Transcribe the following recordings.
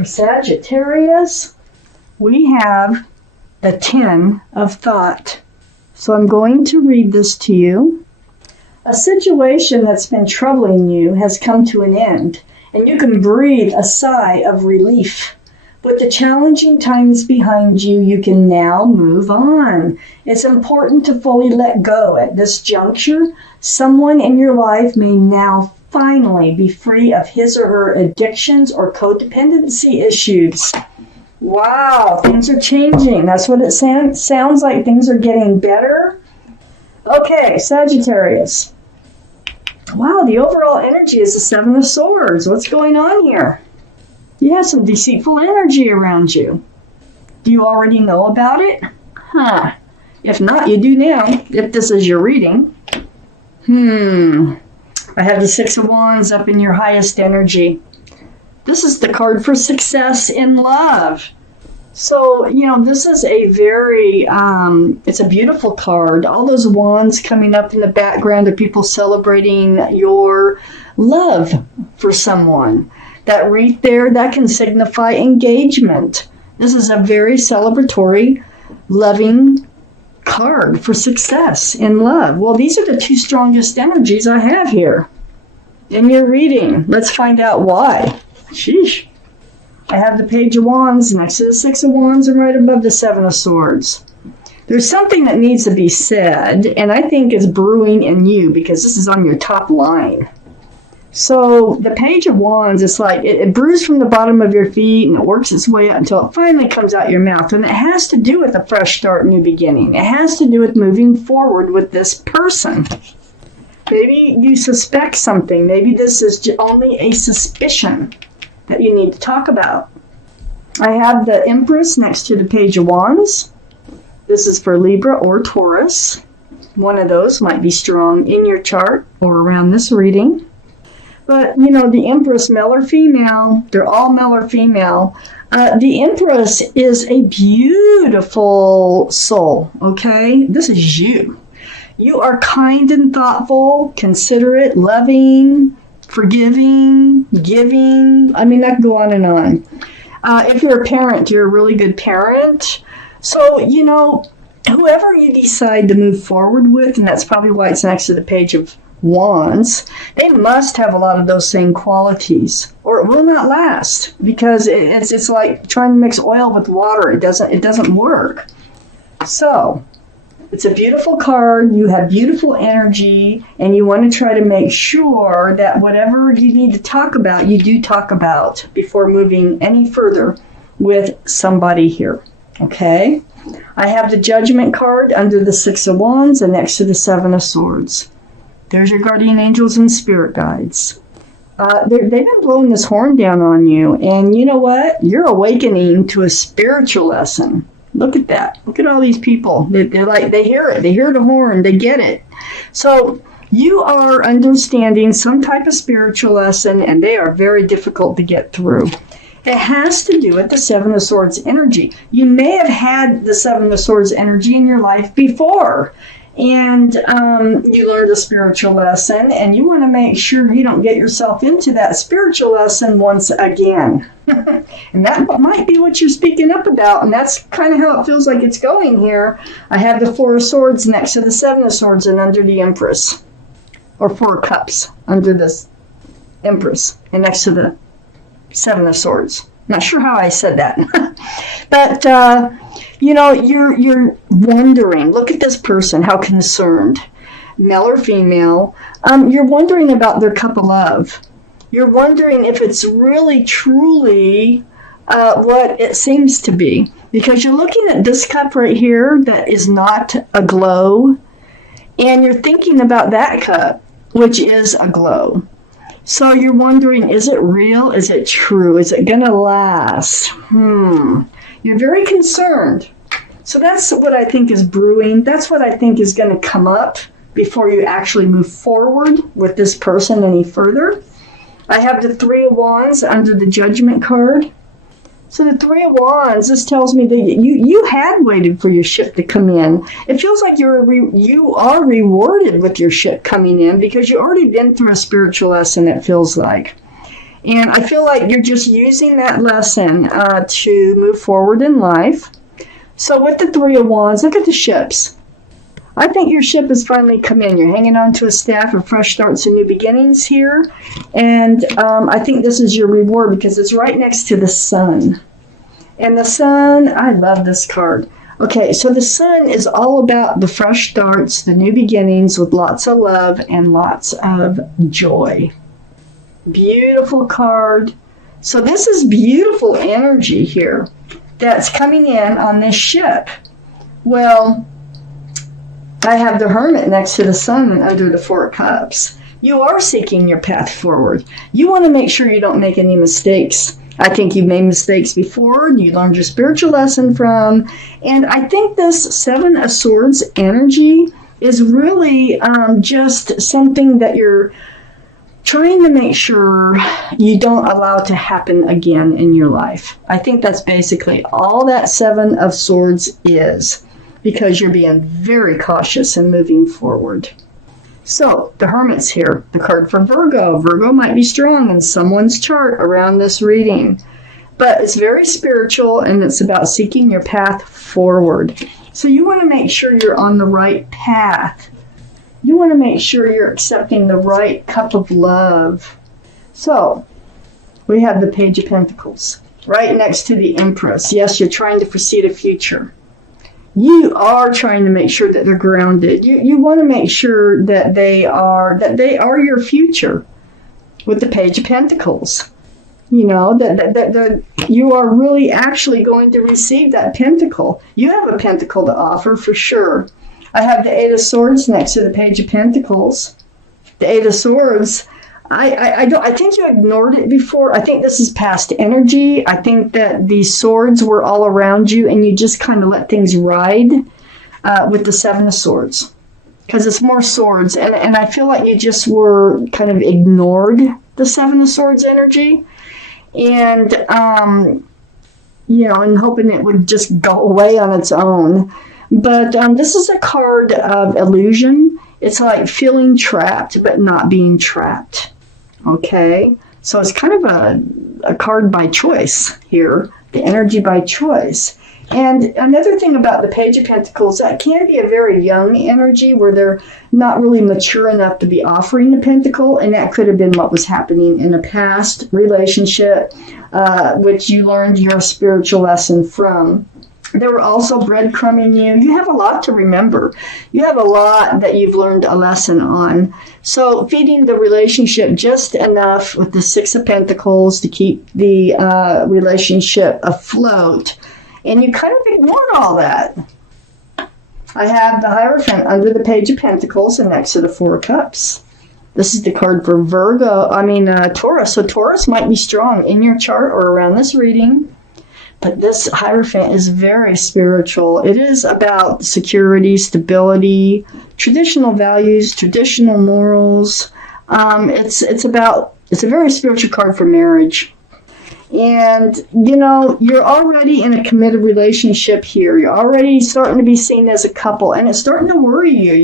For Sagittarius, we have the 10 of thought. So I'm going to read this to you. A situation that's been troubling you has come to an end, and you can breathe a sigh of relief. With the challenging times behind you, you can now move on. It's important to fully let go at this juncture. Someone in your life may now finally be free of his or her addictions or codependency issues. Wow, things are changing. That's what it sounds like. Things are getting better. Okay, Sagittarius. Wow, the overall energy is the 7 of Swords. What's going on here? You have some deceitful energy around you. Do you already know about it? Huh. If not, you do now, if this is your reading. I have the 6 of Wands up in your highest energy. This is the card for success in love. So, this is a very, it's a beautiful card. All those wands coming up in the background of people celebrating your love for someone. That right there, that can signify engagement. This is a very celebratory, loving card for success in love. Well, these are the 2 strongest energies I have here in your reading. Let's find out why. Sheesh. I have the Page of Wands next to the 6 of Wands and right above the 7 of Swords. There's something that needs to be said, and I think it's brewing in you because this is on your top line. So the Page of Wands is like, it brews from the bottom of your feet and it works its way up until it finally comes out your mouth. And it has to do with a fresh start, new beginning. It has to do with moving forward with this person. Maybe you suspect something. Maybe this is only a suspicion that you need to talk about. I have the Empress next to the Page of Wands. This is for Libra or Taurus. One of those might be strong in your chart or around this reading. But, the Empress, male or female, they're all male or female. The Empress is a beautiful soul, okay? This is you. You are kind and thoughtful, considerate, loving, forgiving, giving. I mean, that can go on and on. If you're a parent, you're a really good parent. So, whoever you decide to move forward with, and that's probably why it's next to the Page of Wands, they must have a lot of those same qualities, or it will not last, because it's like trying to mix oil with water. It doesn't work. So it's a beautiful card. You have beautiful energy, and you want to try to make sure that whatever you need to talk about, you do talk about before moving any further with somebody here. Okay? I have the Judgment card under the 6 of Wands and next to the 7 of Swords. There's your guardian angels and spirit guides. They've been blowing this horn down on you, and you know what? You're awakening to a spiritual lesson. Look at that. Look at all these people. They're like, they hear it. They hear the horn. They get it. So you are understanding some type of spiritual lesson, and they are very difficult to get through. It has to do with the 7 of Swords energy. You may have had the 7 of Swords energy in your life before, and you learned a spiritual lesson, and you want to make sure you don't get yourself into that spiritual lesson once again. And that might be what you're speaking up about, and that's kind of how it feels like it's going here. I have the 4 of Swords next to the 7 of Swords and under the Empress, or 4 of Cups under this Empress and next to the 7 of Swords. Not sure how I said that. But, you're wondering, look at this person, how concerned, male or female. You're wondering about their cup of love. You're wondering if it's really, truly what it seems to be. Because you're looking at this cup right here that is not aglow. And you're thinking about that cup, which is aglow. So you're wondering, is it real? Is it true? Is it going to last? You're very concerned. So that's what I think is brewing. That's what I think is going to come up before you actually move forward with this person any further. I have the 3 of Wands under the Judgment card. So the 3 of Wands, this tells me that you had waited for your ship to come in. It feels like you are rewarded with your ship coming in because you already been through a spiritual lesson, it feels like. And I feel like you're just using that lesson to move forward in life. So with the Three of Wands, look at the ships. I think your ship has finally come in. You're hanging on to a staff of fresh starts and new beginnings here. And I think this is your reward because it's right next to the sun. And the sun, I love this card. Okay, so the sun is all about the fresh starts, the new beginnings with lots of love and lots of joy. Beautiful card. So this is beautiful energy here that's coming in on this ship. Well, I have the Hermit next to the sun and under the Four of Cups. You are seeking your path forward. You want to make sure you don't make any mistakes. I think you've made mistakes before. You learned your spiritual lesson from. And I think this Seven of Swords energy is really just something that you're trying to make sure you don't allow to happen again in your life. I think that's basically all that Seven of Swords is, because you're being very cautious and moving forward. So, the Hermit's here, the card for Virgo. Virgo might be strong in someone's chart around this reading, but it's very spiritual and it's about seeking your path forward. So you want to make sure you're on the right path. You want to make sure you're accepting the right cup of love. So, we have the Page of Pentacles right next to the Empress. Yes, you're trying to foresee the future. You are trying to make sure that they're grounded. You want to make sure that they are your future with the Page of Pentacles. You know, that you are really actually going to receive that pentacle. You have a pentacle to offer for sure. I have the Eight of Swords next to the Page of Pentacles. The Eight of Swords, I think you ignored it before. I think this is past energy. I think that these swords were all around you and you just kind of let things ride with the Seven of Swords. Because it's more swords. And I feel like you just were kind of ignored the Seven of Swords energy. And, you know, and hoping it would just go away on its own. But this is a card of illusion. It's like feeling trapped but not being trapped. Okay, so it's kind of a card by choice here, the energy by choice. And another thing about the Page of Pentacles, that can be a very young energy where they're not really mature enough to be offering the pentacle, and that could have been what was happening in a past relationship, which you learned your spiritual lesson from. They were also breadcrumbing you. You have a lot to remember. You have a lot that you've learned a lesson on. So feeding the relationship just enough with the Six of Pentacles to keep the relationship afloat. And you kind of ignored all that. I have the Hierophant under the Page of Pentacles and next to the Four of Cups. This is the card for Taurus. So Taurus might be strong in your chart or around this reading. But this Hierophant is very spiritual. It is about security, stability, traditional values, traditional morals. It's a very spiritual card for marriage. And, you know, you're already in a committed relationship here. You're already starting to be seen as a couple. And it's starting to worry you.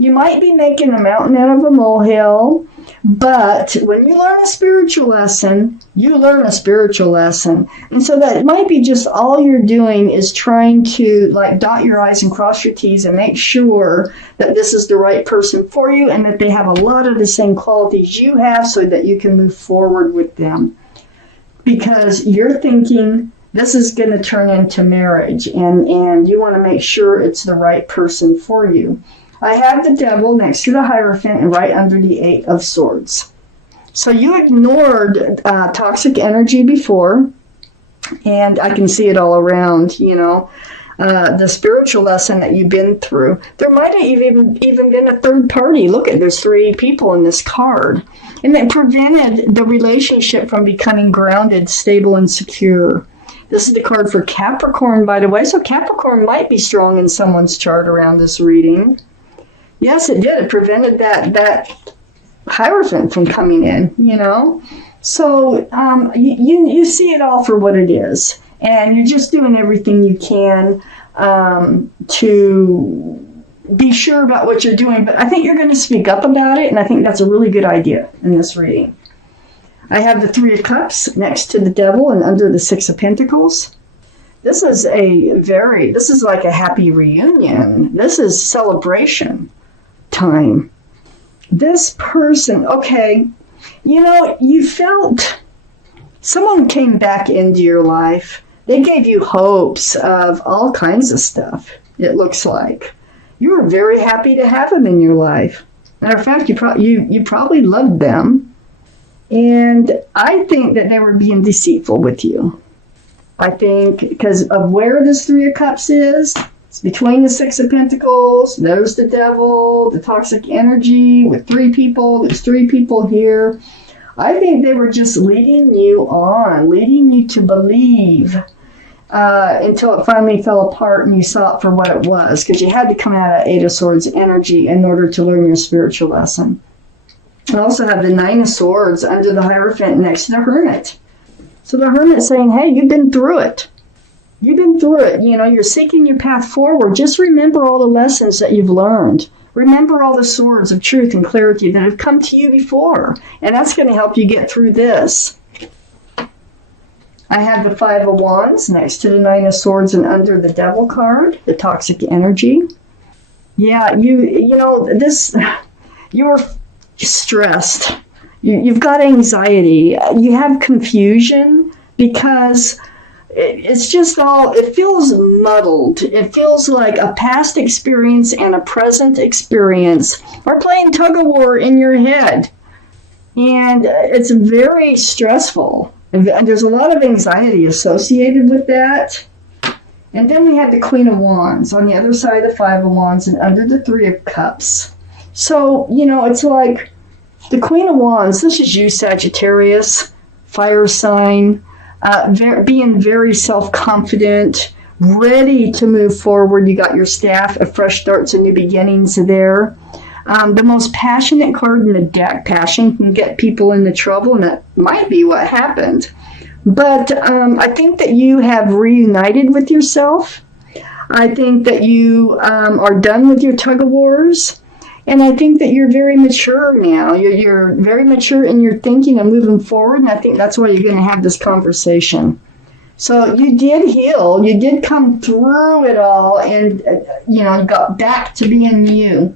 You might be making a mountain out of a molehill. But when you learn a spiritual lesson, you learn a spiritual lesson. And so that it might be just all you're doing is trying to like dot your I's and cross your T's and make sure that this is the right person for you and that they have a lot of the same qualities you have so that you can move forward with them. Because you're thinking this is going to turn into marriage and you want to make sure it's the right person for you. I have the Devil next to the Hierophant and right under the Eight of Swords. So you ignored toxic energy before, and I can see it all around, you know, the spiritual lesson that you've been through. There might have even been a third party. Look, there's three people in this card. And it prevented the relationship from becoming grounded, stable, and secure. This is the card for Capricorn, by the way. So Capricorn might be strong in someone's chart around this reading. Yes, it did. It prevented that Hierophant from coming in, you know. So you see it all for what it is. And you're just doing everything you can to be sure about what you're doing. But I think you're going to speak up about it. And I think that's a really good idea in this reading. I have the Three of Cups next to the Devil and under the Six of Pentacles. This is like a happy reunion. This is celebration time. This person, okay, you felt someone came back into your life. They gave you hopes of all kinds of stuff, it looks like. You were very happy to have them in your life. Matter of fact, you probably loved them. And I think that they were being deceitful with you. I think because of where this Three of Cups is, it's between the Six of Pentacles, there's the Devil, the toxic energy with three people, there's three people here. I think they were just leading you on, leading you to believe until it finally fell apart and you saw it for what it was, because you had to come out of Eight of Swords energy in order to learn your spiritual lesson. I also have the Nine of Swords under the Hierophant next to the Hermit. So the Hermit's saying, hey, you've been through it. You've been through it. You're seeking your path forward. Just remember all the lessons that you've learned. Remember all the swords of truth and clarity that have come to you before. And that's going to help you get through this. I have the Five of Wands next to the Nine of Swords and under the Devil card, the toxic energy. Yeah, you were stressed. You've got anxiety. You have confusion because it's just it feels muddled. It feels like a past experience and a present experience are playing tug of war in your head. And it's very stressful. And there's a lot of anxiety associated with that. And then we have the Queen of Wands on the other side of the Five of Wands and under the Three of Cups. So, it's like the Queen of Wands, this is you, Sagittarius, fire sign, being very self-confident, ready to move forward. You got your staff of fresh starts and new beginnings there. The most passionate card in the deck. Passion can get people into trouble, and that might be what happened. But I think that you have reunited with yourself. I think that you are done with your tug-of-wars. And I think that you're very mature now. You're very mature in your thinking and moving forward. And I think that's why you're going to have this conversation. So you did heal. You did come through it all. And, you got back to being you.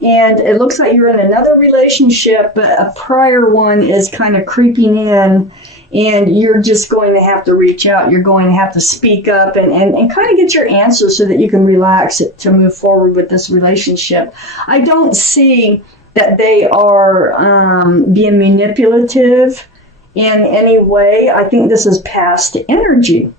And it looks like you're in another relationship, but a prior one is kind of creeping in. And you're just going to have to reach out. You're going to have to speak up and kind of get your answers so that you can relax it to move forward with this relationship. I don't see that they are being manipulative in any way. I think this is past energy.